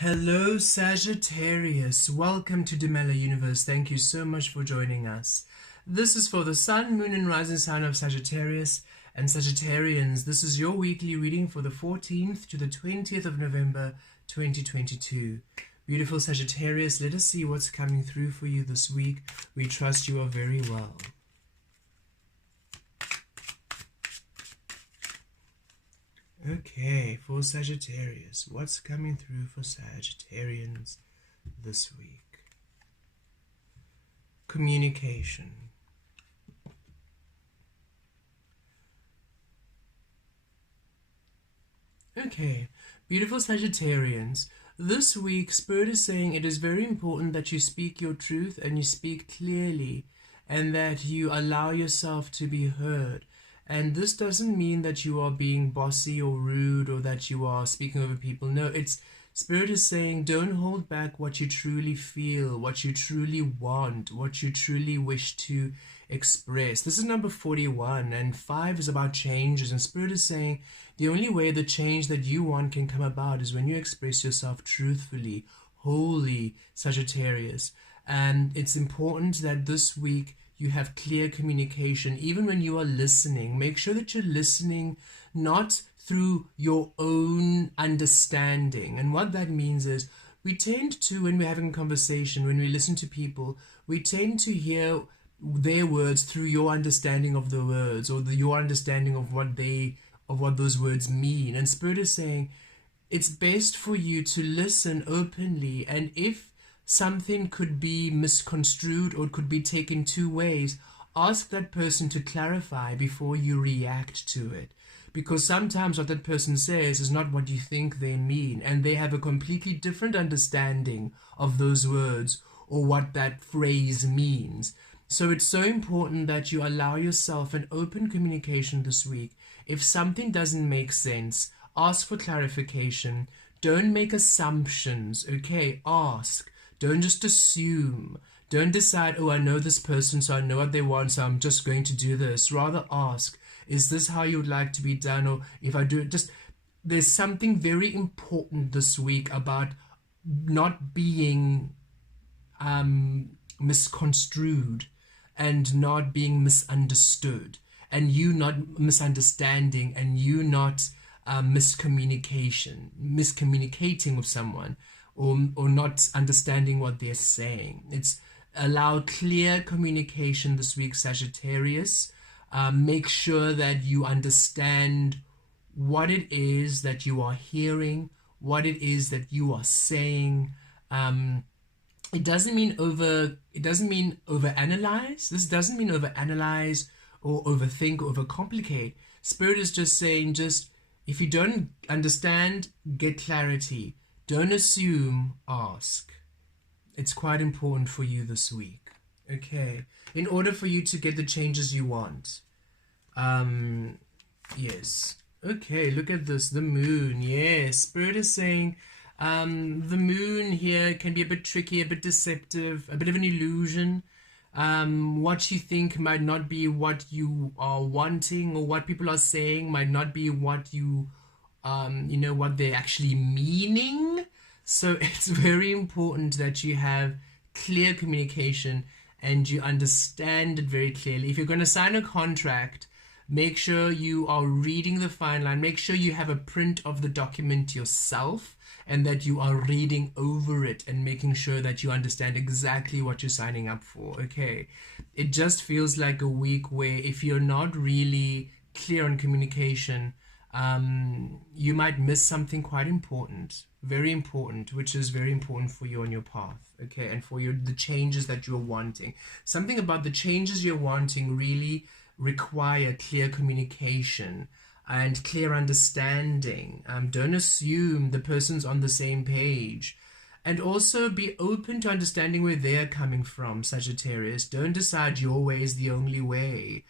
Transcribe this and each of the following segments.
Hello Sagittarius, welcome to Demella Universe. Thank you so much for joining us. This is for the Sun, Moon and Rising sign of Sagittarius and Sagittarians. This is your weekly reading for the 14th to the 20th of November 2022. Beautiful Sagittarius, let us see what's coming through for you this week. We trust you are very well. Okay, for Sagittarius, what's coming through for Sagittarians this week? Communication. Okay, beautiful Sagittarians, this week Spirit is saying it is very important that you speak your truth and you speak clearly and that you allow yourself to be heard. And this doesn't mean that you are being bossy or rude or that you are speaking over people. No, it's Spirit is saying don't hold back what you truly feel, what you truly want, what you truly wish to express. This is number 41 and 5 is about changes. And Spirit is saying the only way the change that you want can come about is when you express yourself truthfully, wholly, Sagittarius. And it's important that this week you have clear communication, even when you are listening. Make sure that you're listening not through your own understanding. And what that means is we tend to, when we're having a conversation, when we listen to people, we tend to hear their words through your understanding of the words or your understanding of what those words mean. And Spirit is saying it's best for you to listen openly, and if something could be misconstrued or could be taken two ways, ask that person to clarify before you react to it. Because sometimes what that person says is not what you think they mean, and they have a completely different understanding of those words or what that phrase means. So it's so important that you allow yourself an open communication this week. If something doesn't make sense, ask for clarification. Don't make assumptions, okay? Ask. Don't just assume. Don't decide, oh, I know this person, so I know what they want, so I'm just going to do this. Rather ask, is this how you would like to be done? Or if I do it, just, there's something very important this week about not being misconstrued and not being misunderstood, and you not misunderstanding, and you not miscommunicating with someone. Or not understanding what they're saying. It's allow clear communication this week, Sagittarius. Make sure that you understand what it is that you are hearing, what it is that you are saying. It doesn't mean overanalyze. This doesn't mean overanalyze or overthink or overcomplicate. Spirit is just saying, if you don't understand, get clarity. Don't assume, ask. It's quite important for you this week. Okay. In order for you to get the changes you want. Yes. Okay, look at this. The moon. Yes. Spirit is saying the moon here can be a bit tricky, a bit deceptive, a bit of an illusion. What you think might not be what you are wanting, or what people are saying might not be what you what they're actually meaning. So it's very important that you have clear communication and you understand it very clearly. If you're going to sign a contract, make sure you are reading the fine line. Make sure you have a print of the document yourself and that you are reading over it and making sure that you understand exactly what you're signing up for. Okay, it just feels like a week where if you're not really clear on communication, you might miss something quite important, very important, which is very important for you on your path, okay, and for the changes that you're wanting. Something about the changes you're wanting really require clear communication and clear understanding. Don't assume the person's on the same page, and also be open to understanding where they're coming from, Sagittarius. Don't decide your way is the only way.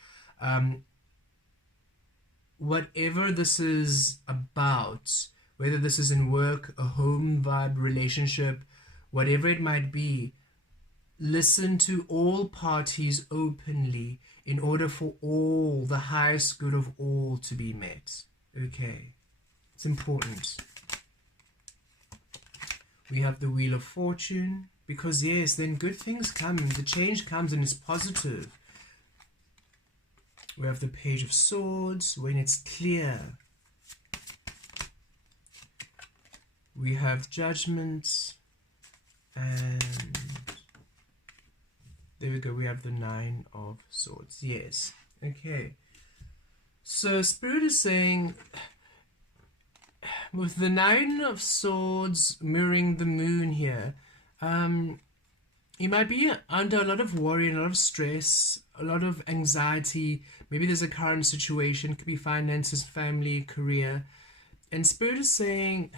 Whatever this is about, whether this is in work, a home vibe, relationship, whatever it might be, listen to all parties openly in order for all, the highest good of all to be met. Okay, it's important. We have the Wheel of Fortune, because yes, then good things come, the change comes and it's positive. We have the Page of Swords, when it's clear. We have Judgment, and there we go, we have the Nine of Swords. Yes, okay. So Spirit is saying, with the Nine of Swords mirroring the moon here, you might be under a lot of worry and a lot of stress, a lot of anxiety. Maybe there's a current situation, it could be finances, family, career. And Spirit is saying,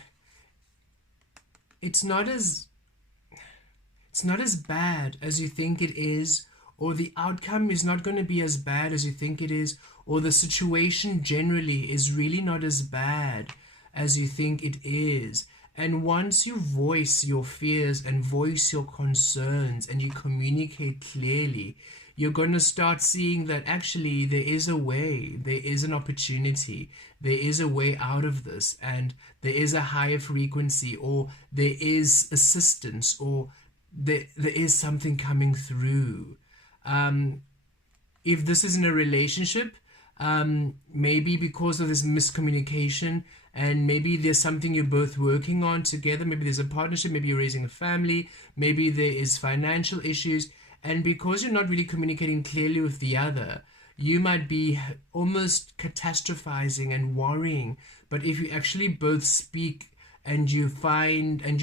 it's not as bad as you think it is, or the outcome is not going to be as bad as you think it is, or the situation generally is really not as bad as you think it is. And once you voice your fears and voice your concerns and you communicate clearly, you're going to start seeing that actually there is a way, there is an opportunity, there is a way out of this, and there is a higher frequency, or there is assistance, or there is something coming through. If this is in a relationship, maybe because of this miscommunication, and maybe there's something you're both working on together, maybe there's a partnership, maybe you're raising a family, maybe there is financial issues, and because you're not really communicating clearly with the other, you might be almost catastrophizing and worrying. But if you actually both speak and you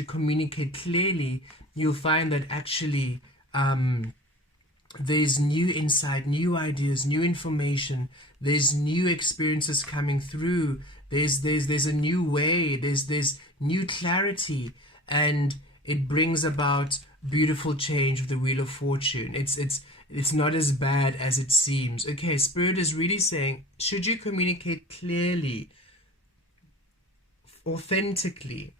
communicate clearly, you'll find that actually there's new insight, new ideas, new information, there's new experiences coming through, there's a new way, there's new clarity, and it brings about beautiful change with the Wheel of Fortune. It's not as bad as it seems. Okay, Spirit is really saying, should you communicate clearly, authentically?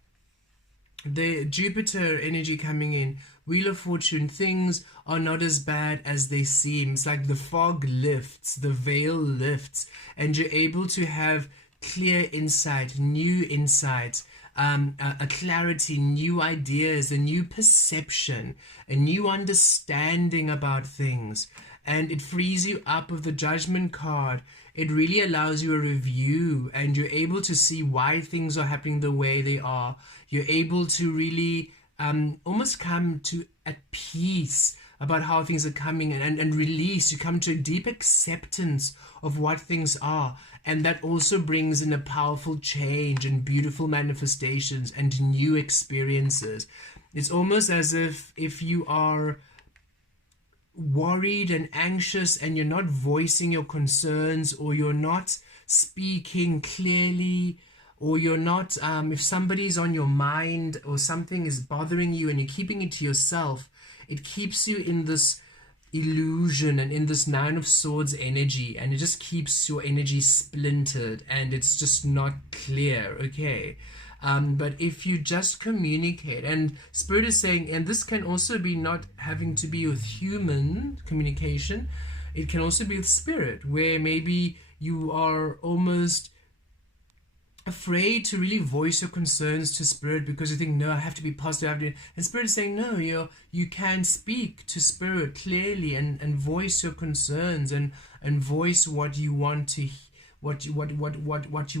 The Jupiter energy coming in, Wheel of Fortune, things are not as bad as they seem. It's like the fog lifts, the veil lifts, and you're able to have clear insight, new insight, a clarity, new ideas, a new perception, a new understanding about things. And it frees you up with the Judgment card. It really allows you a review, and you're able to see why things are happening the way they are. You're able to really almost come to at peace about how things are coming, and release. You come to a deep acceptance of what things are, and that also brings in a powerful change and beautiful manifestations and new experiences. It's almost as if you are worried and anxious and you're not voicing your concerns, or you're not speaking clearly, or you're not if somebody's on your mind or something is bothering you and you're keeping it to yourself, it keeps you in this illusion and in this Nine of Swords energy, and it just keeps your energy splintered and it's just not clear. Okay, but if you just communicate, and Spirit is saying, and this can also be not having to be with human communication, it can also be with spirit, where maybe you are almost afraid to really voice your concerns to Spirit because you think, no, I have to be positive, and Spirit is saying, no, you can speak to Spirit clearly and voice your concerns and voice what you want to, what you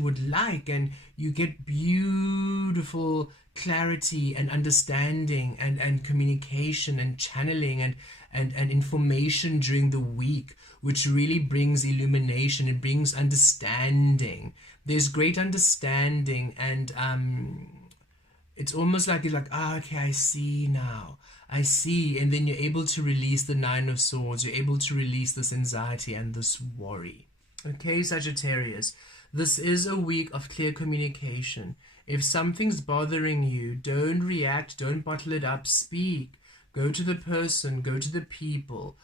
would like, and you get beautiful clarity and understanding and communication and channeling and information during the week, which really brings illumination. It brings understanding. There's great understanding, and it's almost like you're like, okay, I see now. I see. And then you're able to release the Nine of Swords. You're able to release this anxiety and this worry. Okay, Sagittarius, this is a week of clear communication. If something's bothering you, don't react, don't bottle it up, speak. Go to the person, go to the people,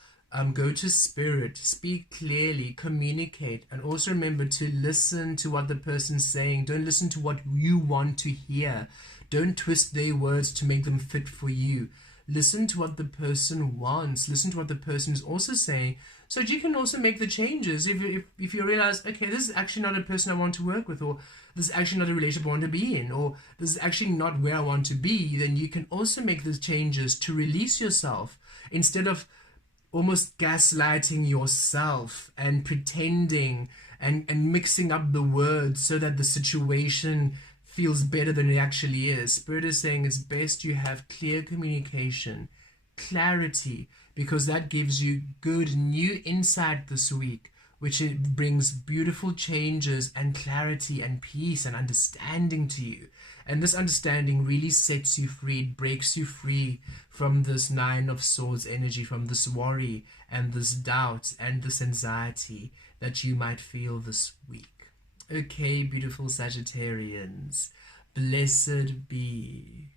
go to Spirit, speak clearly, communicate, and also remember to listen to what the person's saying. Don't listen to what you want to hear. Don't twist their words to make them fit for you. Listen to what the person wants. Listen to what the person is also saying, so that you can also make the changes. If you realize, okay, this is actually not a person I want to work with, or this is actually not a relationship I want to be in, or this is actually not where I want to be, then you can also make those changes to release yourself, instead of almost gaslighting yourself and pretending and mixing up the words so that the situation feels better than it actually is. Spirit is saying it's best you have clear communication, clarity, because that gives you good new insight this week, which it brings beautiful changes and clarity and peace and understanding to you. And this understanding really sets you free. It breaks you free from this Nine of Swords energy, from this worry and this doubt and this anxiety that you might feel this week. Okay, beautiful Sagittarians, blessed be.